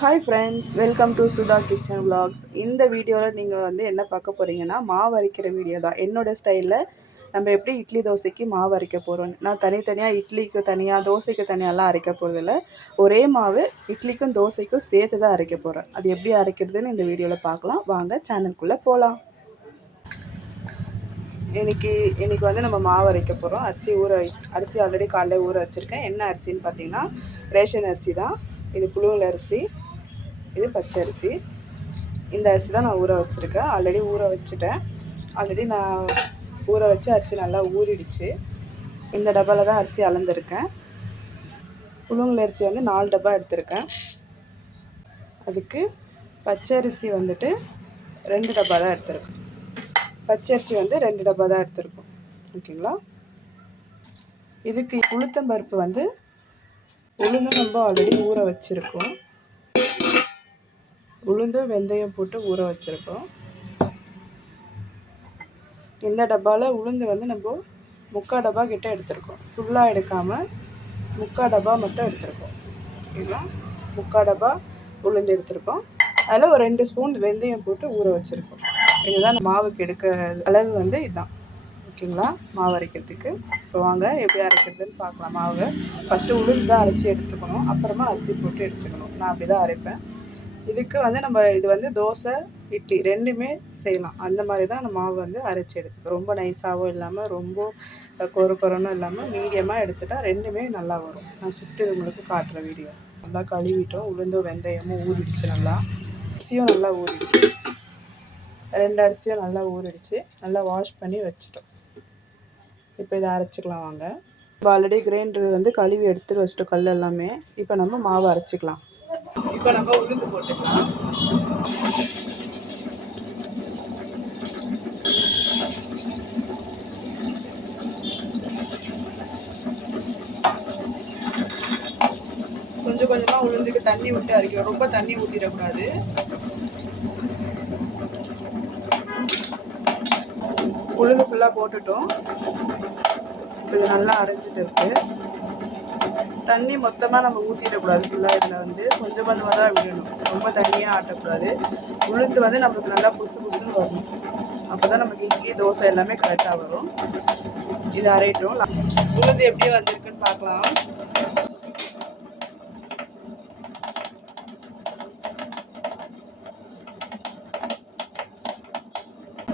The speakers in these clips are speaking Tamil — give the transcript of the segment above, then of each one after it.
Hi friends, welcome to Sudha kitchen vlogs. இந்த வீடியோவில் நீங்கள் என்ன பார்க்க போகிறீங்கன்னா, மாவு அரைக்கிற வீடியோ தான். என்னோடய ஸ்டைலில் நம்ம எப்படி இட்லி தோசைக்கு மாவு அரைக்க போகிறோம். நான் தனித்தனியாக இட்லிக்கு தனியாக தோசைக்கு தனியாகலாம் அரைக்க போகிறதில்ல. ஒரே மாவு இட்லிக்கும் தோசைக்கும் சேர்த்து தான் அரைக்க போகிறேன். அது எப்படி அரைக்கிறதுன்னு இந்த வீடியோவில் பார்க்கலாம். வாங்க சேனலுக்குள்ளே போகலாம். இன்றைக்கி நம்ம மாவு அரைக்க போகிறோம். அரிசி ஆல்ரெடி காலையில் ஊற வச்சுருக்கேன். என்ன அரிசின்னு பார்த்தீங்கன்னா ரேஷன் அரிசி தான். இது புழுங்கல் அரிசி, இது பச்சை அரிசி. இந்த அரிசி தான் நான் ஊற வச்சுருக்கேன். ஆல்ரெடி ஊற வச்சுட்டேன். நான் ஊற வச்சு அரிசி நல்லா ஊறிடுச்சு. இந்த டப்பாவில் தான் அரிசி அளந்துருக்கேன். புழுங்கல் அரிசி 4 டப்பா எடுத்திருக்கேன். அதுக்கு பச்சை அரிசி 2 டப்பா தான் எடுத்திருக்கேன். பச்சை அரிசி 2 டப்பா தான் எடுத்திருக்கோம். ஓகேங்களா. இதுக்கு உளுத்தம்பருப்பு உளுந்து நம்ம ஆல்ரெடி ஊற வச்சுருக்கோம். உளுந்து வெந்தயம் போட்டு ஊற வச்சுருக்கோம். இந்த டப்பாவில் உளுந்து நம்ம 3/4 டப்பா கிட்ட எடுத்துருக்கோம். ஃபுல்லாக எடுக்காமல் 3/4 டப்பா மட்டும் எடுத்துருக்கோம். ஓகேங்களா. 3/4 டப்பா உளுந்து எடுத்துருக்கோம். அதில் ஒரு 2 ஸ்பூன் வெந்தயம் போட்டு ஊற வச்சுருக்கோம். இதுதான் மாவுக்கு எடுக்க அளவு இதுதான். ஓகேங்களா. மாவு அரைக்கிறதுக்கு இப்போ வாங்க எப்படி அரைக்கிறதுன்னு பார்க்கலாம். மாவை ஃபஸ்ட்டு உளுந்து தான் அரைச்சி எடுத்துக்கணும். அப்புறமா அரிசி போட்டு எடுத்துக்கணும். நான் அப்படி தான் அரைப்பேன். இதுக்கு நம்ம இது தோசை இட்லி ரெண்டுமே செய்யலாம். அந்த மாதிரி தான் அந்த மாவு அரைச்சி எடுத்துக்கணும். ரொம்ப நைஸாகவும் இல்லாமல் ரொம்ப கொரன்னு இல்லாமல் மீடியமாக எடுத்துட்டா ரெண்டுமே நல்லா வரும். நான் சுட்டு உங்களுக்கு காட்டுற வீடியோ. நல்லா கழுவிட்டோம். உளுந்தும் வெந்தயமும் ஊறிடுச்சு. அரிசியும் நல்லா ஊறிடுச்சு. 2 அரிசியும் நல்லா ஊறிடுச்சு. நல்லா வாஷ் பண்ணி வச்சுட்டோம். இப்போ இதை அரைச்சிக்கலாம் வாங்க. இப்போ ஆல்ரெடி கிரைண்டர் கழுவி எடுத்துட்டு வச்சுட்டோம் கல் எல்லாமே. இப்போ நம்ம மாவு அரைச்சிக்கலாம். இப்போ நம்ம உளுந்து போட்டுக்கலாம். கொஞ்சம் கொஞ்சமாக உளுந்துக்கு தண்ணி விட்டு அரைக்கணும். ரொம்ப தண்ணி ஊற்றிடக்கூடாது. உளுந்து ஃபுல்லாக போட்டுட்டோம். இது நல்லா அரைச்சிட்டு இருக்கு. தண்ணி மொத்தமாக நம்ம ஊற்றிடக்கூடாது. ஃபுல்லாக இதில் கொஞ்சம் கொஞ்சமாக தான் விடணும். ரொம்ப தண்ணியாக ஆட்டக்கூடாது. உளுந்து நமக்கு நல்லா புசு புசுன்னு வரணும். அப்போ தான் நமக்கு இட்லி தோசை எல்லாமே கரெக்டாக வரும். இது அரைட்டோம். உளுந்து எப்படி வந்திருக்குன்னு பார்க்கலாம்.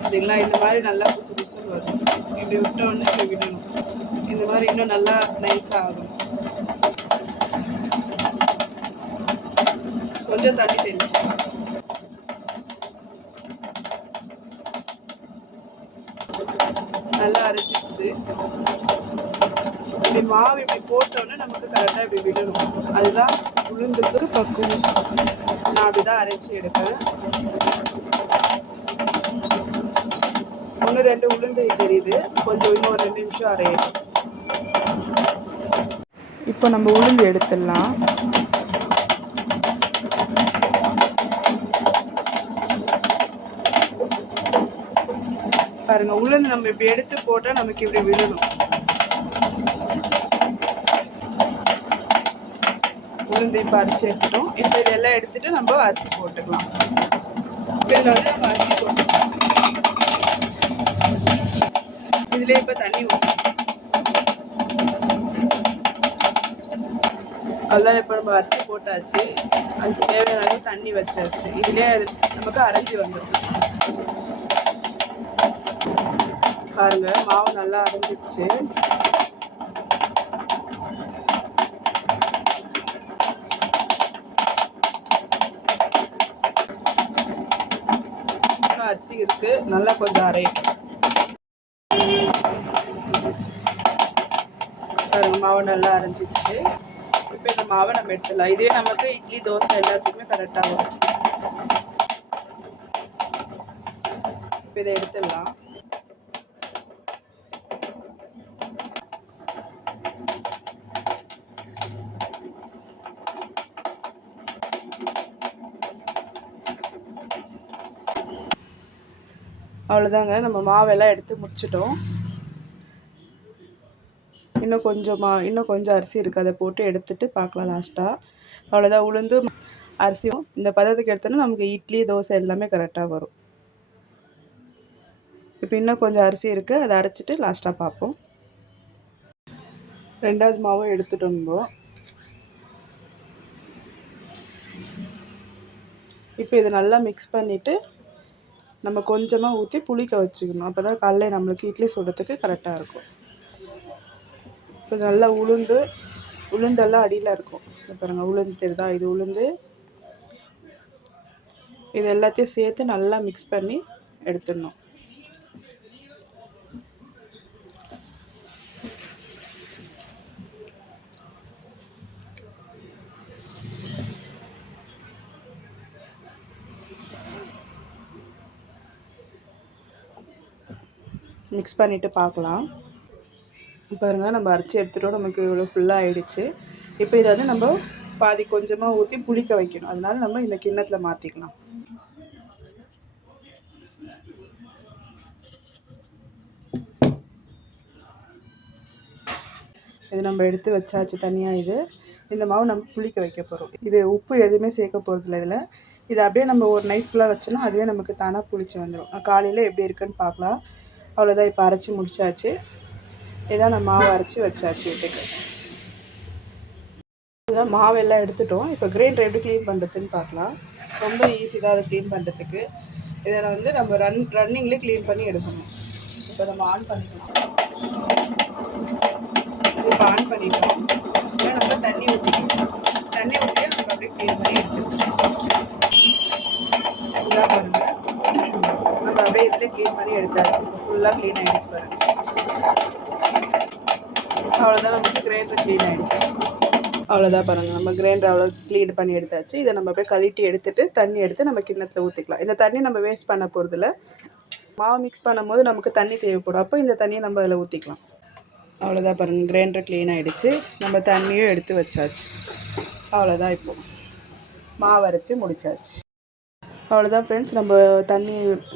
பார்த்தீங்களா. இந்த மாதிரி நல்லா புசு புசுன்னு வரும். இப்படி விட்டோன்னு இப்படி விடணும். இந்த மாதிரி இன்னும் நல்லா நைஸாக ஆகும். கொஞ்சம் தண்ணி தெளிச்சு நல்லா அரைச்சிச்சு. இப்படி மாவு இப்படி போட்டோன்னே நமக்கு கரெக்டாக இப்படி விடணும். அதுதான் உளுந்துக்கு பக்குவம். நான் அப்படிதான் அரைச்சி எடுப்பேன். 1-2 உளுந்து தெரியுது. கொஞ்சம் இன்னும் ஒரு 2 நிமிஷம் அரையணும். இப்போ நம்ம உளுந்து எடுத்துடலாம். பாருங்க, உளுந்து நம்ம இப்படி எடுத்து போட்டால் நமக்கு இப்படி விடணும். உளுந்து இப்போ அரிசி எடுத்துட்டோம். இப்போ இதெல்லாம் எடுத்துட்டு நம்ம அரிசி போட்டுக்கலாம். இதில் நம்ம அரிசி போட்டுக்கலாம். இதுலேயே இப்போ தண்ணி ஊற்றணும். அதுதான் இப்போ நம்ம அரிசி போட்டாச்சு. அதுக்கு தேவையான தண்ணி வச்சாச்சு. இதுலேயே நமக்கு அரைஞ்சி வந்துடும். பாருங்க, மாவு நல்லா அரைஞ்சிடுச்சு. அரிசி இருக்கு, நல்லா கொஞ்சம் அரையும். மாவு நல்லா அரைஞ்சிடுச்சு. இப்போ இந்த மாவை நம்ம எடுத்துடலாம். இதே நமக்கு இட்லி தோசை எல்லாத்துக்குமே கரெக்டாக வரும். இப்போ இதை எடுத்துடலாம். அவ்வளோதாங்க, நம்ம மாவெல்லாம் எடுத்து முடிச்சிட்டோம். இன்னும் கொஞ்சம் அரிசி இருக்குது. அதை போட்டு எடுத்துகிட்டு பார்க்கலாம் லாஸ்ட்டாக. அவ்வளோதான். உளுந்து அரிசியும் இந்த பதத்துக்கு எடுத்தோன்னா நமக்கு இட்லி தோசை எல்லாமே கரெக்டாக வரும். இப்போ இன்னும் கொஞ்சம் அரிசி இருக்குது, அதை அரைச்சிட்டு லாஸ்ட்டாக பார்ப்போம். 2வது மாவும் எடுத்துட்டோம். இப்போ இதை நல்லா மிக்ஸ் பண்ணிவிட்டு நம்ம கொஞ்சமாக ஊற்றி புளிக்க வச்சுக்கணும். அப்போ தான் காலைல நம்மளுக்கு இட்லி சுடுறதுக்கு கரெக்டாக இருக்கும். இப்போ நல்லா உளுந்தெல்லாம் அடியில் இருக்கும். பாருங்கள், உளுந்து தெரியுதா? இது உளுந்து. இது எல்லாத்தையும் சேர்த்து நல்லா மிக்ஸ் பண்ணி எடுத்துடணும். மிக்ஸ் பண்ணிவிட்டு பார்க்கலாம். பாருங்கள், நம்ம அரைச்சி எடுத்துகிட்டோம். நமக்கு இவ்வளோ ஃபுல்லாக ஆகிடுச்சு. இப்போ இதை வந்து நம்ம பாதி கொஞ்சமாக ஊற்றி புளிக்க வைக்கணும். அதனால நம்ம இந்த கிண்ணத்தில் மாற்றிக்கலாம். இது நம்ம எடுத்து வச்சாச்சு தனியாக. இந்த மாவு நம்ம புளிக்க வைக்க போகிறோம். இது உப்பு எதுவுமே சேர்க்க போகிறதில்ல இதில். இதை அப்படியே நம்ம ஒரு நைட் ஃபுல்லாக வச்சோன்னா அதுவே நமக்கு தானாக புளிச்சு வந்துடும். காலையில் எப்படி இருக்குன்னு பார்க்கலாம். அவ்வளோதான், இப்போ அரைச்சி முடிச்சாச்சு. இதான் நான் மாவு அரைச்சி வச்சாச்சு வீட்டுக்கு. இதுதான் மாவெல்லாம் எடுத்துட்டோம். இப்போ கிரைண்டர் எப்படி க்ளீன் பண்ணுறதுன்னு பார்க்கலாம். ரொம்ப ஈஸி தான் அதை க்ளீன் பண்ணுறதுக்கு. இதை வந்து நம்ம ரன்னிங்லேயே க்ளீன் பண்ணி எடுக்கணும். இப்போ நம்ம ஆன் பண்ணிக்கலாம். இப்போ ஆன் பண்ணிட்டோம். ஏன்னா நம்ம தண்ணி ஊற்றிக்கணும். தண்ணி ஊற்றியே நம்ம அப்படியே க்ளீன் பண்ணி எடுத்துக்கணும். இதாக பாருங்கள், நம்ம அப்படியே இதில் க்ளீன் பண்ணி எடுத்தாச்சு. இப்போ ஃபுல்லாக க்ளீன் ஆகிடுச்சு பாருங்கள். அவ்வளோதான், நமக்கு கிரைண்டர் க்ளீன் ஆகிடுச்சு. அவ்வளோதான் பாருங்கள், நம்ம கிரைண்டர் அவ்வளோ க்ளீன் பண்ணி எடுத்தாச்சு. இதை நம்ம அப்படியே கழட்டி எடுத்துகிட்டு தண்ணி எடுத்து நம்ம கிண்ணத்தில் ஊற்றிக்கலாம். இந்த தண்ணி நம்ம வேஸ்ட் பண்ண போகிறதில்ல. மாவு மிக்ஸ் பண்ணும்போது நமக்கு தண்ணி தேவைப்படும். அப்போ இந்த தண்ணியை நம்ம அதில் ஊற்றிக்கலாம். அவ்வளோதான் பாருங்கள், கிரைண்டர் க்ளீன் ஆகிடுச்சு. நம்ம தண்ணியும் எடுத்து வச்சாச்சு. அவ்வளோதான், இப்போது மாவு அரைச்சி முடிச்சாச்சு. அவ்வளோதான் ஃப்ரெண்ட்ஸ், நம்ம தண்ணி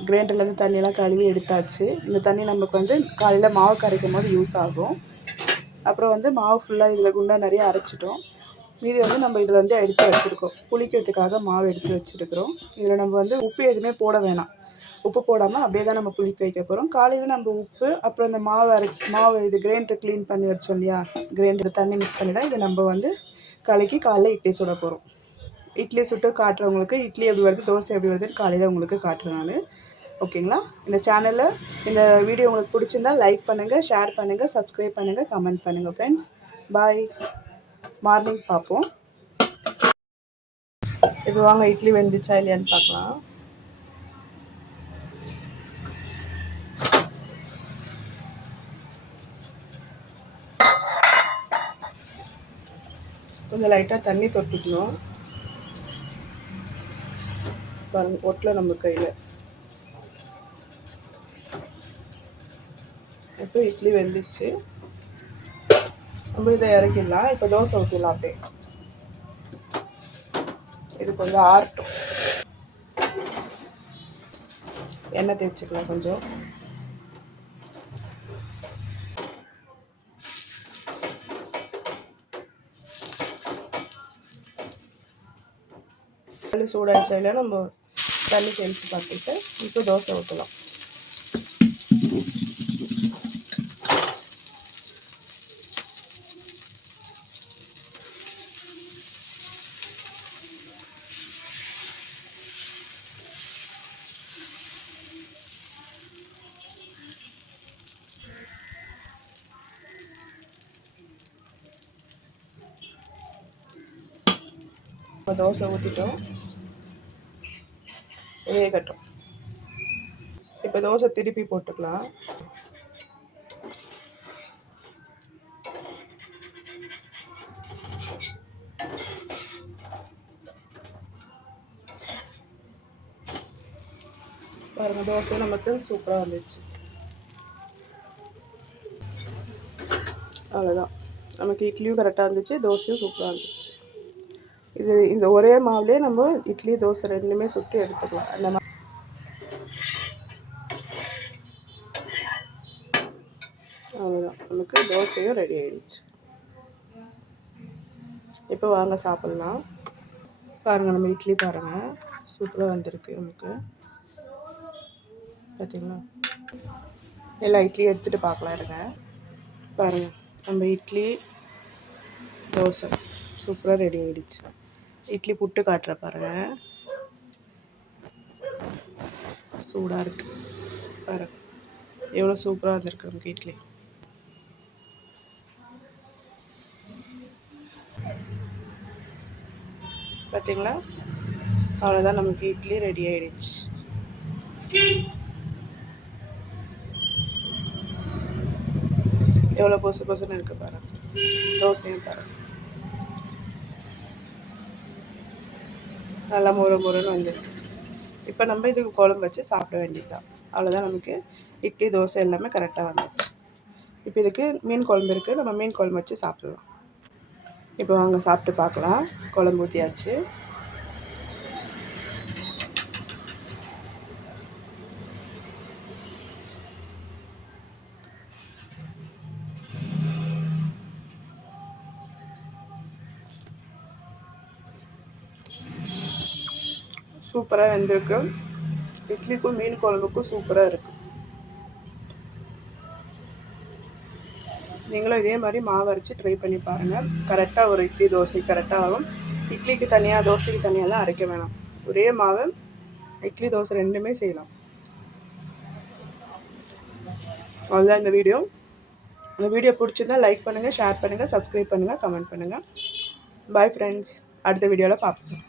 கிரைண்டர்லேருந்து தண்ணியெல்லாம் கழுவி எடுத்தாச்சு. இந்த தண்ணி நமக்கு வந்து காலையில் மாவு கரைக்கும் போது யூஸ் ஆகும். அப்புறம் வந்து மாவு ஃபுல்லாக இதில் குண்டா நிறைய அரைச்சிட்டோம். மீதி வந்து நம்ம இதில் வந்து எடுத்து வச்சுருக்கோம். புளிக்கிறதுக்காக மாவு எடுத்து வச்சுருக்கிறோம். இதில் நம்ம வந்து உப்பு எதுவுமே போட வேணாம். உப்பு போடாமல் அப்படியே தான் நம்ம புளிக்க வைக்க போகிறோம். காலையில் நம்ம உப்பு அப்புறம் இந்த மாவு இது கிரைண்டர் க்ளீன் பண்ணி வச்சோம் இல்லையா, கிரைண்டர் தண்ணி மிக்ஸ் பண்ணி தான் இதை நம்ம வந்து கலக்கி காலையில் இட்லி சுட போகிறோம். இட்லி சுட்டு காட்டுறவங்களுக்கு இட்லி எப்படி வருது, தோசை எப்படி வருதுன்னு காலையில் உங்களுக்கு காட்டுறேன் நான். ஓகேங்களா? இந்த சேனலில் இந்த வீடியோ உங்களுக்கு பிடிச்சிருந்தா லைக் பண்ணுங்கள், ஷேர் பண்ணுங்கள், சப்ஸ்கிரைப் பண்ணுங்கள், கமெண்ட் பண்ணுங்கள் ஃப்ரெண்ட்ஸ். பாய். மார்னிங் பார்ப்போம். இப்போ வாங்க இட்லி வெந்துச்சா இல்லையான்னு பார்க்கலாம். கொஞ்சம் லைட்டாக தண்ணி தொட்டுக்கணும். பாருங்கள், ஒட்டில் நம்ம கையில். இப்போ இட்லி வெந்துச்சு. நம்ம இதை இறக்கிடலாம். இப்போ தோசை ஊற்றிடலாம். அப்படியே இது கொஞ்சம் ஆறட்டும். எண்ணெய் தேய்ச்சிக்கலாம் கொஞ்சம். தண்ணி சூடாகிச்சா இல்லை நம்ம தண்ணி தெளித்து பார்த்துட்டு இப்போ தோசை ஊற்றலாம். இப்போ தோசை ஊற்றிட்டோம், வேகட்டும். இப்போ தோசை திருப்பி போட்டுக்கலாம். பாருங்க, தோசை நமக்கு சூப்பராக வந்துச்சு. அவ்வளோதான், நமக்கு இட்லியும் கரெக்டாக இருந்துச்சு, தோசையும் சூப்பராக இருந்துச்சு. இந்த ஒரே மாவுலேயே நம்ம இட்லி தோசை ரெண்டுமே சுட்டு எடுத்துக்கலாம். அந்த மாதிரி அவ்வளோதான், நமக்கு தோசையும் ரெடி ஆகிடுச்சு. இப்போ வாங்க சாப்பிட்லாம். பாருங்கள், நம்ம இட்லி பாருங்கள் சூப்பராக வந்திருக்கு நமக்கு. பார்த்தீங்களா? எல்லா இட்லியும் எடுத்துகிட்டு பார்க்கலாம் இருங்க. பாருங்கள், நம்ம இட்லி தோசை சூப்பராக ரெடி ஆகிடுச்சு. இட்லி புட்டு காட்டுற பாருங்கள், சூடாக இருக்குது பாருங்கள், எவ்வளோ சூப்பராக வந்திருக்கு நமக்கு இட்லி. பார்த்தீங்களா? அவ்வளோதான், நமக்கு இட்லி ரெடி ஆகிடுச்சு. எவ்வளோ பொசுன்னு இருக்குது பாருங்கள். தோசையும் பாருங்கள், நல்லா முறுன்னு வந்துருக்கு. இப்போ நம்ம இதுக்கு குழம்பு வச்சு சாப்பிட வேண்டியது தான். அவ்வளோதான், நமக்கு இட்லி தோசை எல்லாமே கரெக்டாக வந்துச்சு. இப்போ இதுக்கு மீன் குழம்பு இருக்குது, நம்ம மீன் குழம்பு வச்சு சாப்பிட்லாம். இப்போ வாங்க சாப்பிட்டு பார்க்கலாம். குழம்பு ஊற்றியாச்சு. சூப்பராக வெந்திருக்கு. இட்லிக்கும் மீன் குழம்புக்கும் சூப்பராக இருக்குது. நீங்களும் இதே மாதிரி மாவு அரைச்சி ட்ரை பண்ணி பாருங்கள். கரெக்டாக ஒரு இட்லி தோசை கரெக்டாக ஆகும். இட்லிக்கு தனியாக தோசைக்கு தனியாலாம் அரைக்க வேணாம். ஒரே மாவு இட்லி தோசை ரெண்டுமே செய்யலாம். அவ்வளோதான் இந்த வீடியோ. இந்த வீடியோ பிடிச்சிருந்தால் லைக் பண்ணுங்கள், ஷேர் பண்ணுங்கள், சப்ஸ்கிரைப் பண்ணுங்கள், கமெண்ட் பண்ணுங்கள். பாய் ஃப்ரெண்ட்ஸ், அடுத்த வீடியோவில் பார்ப்போம்.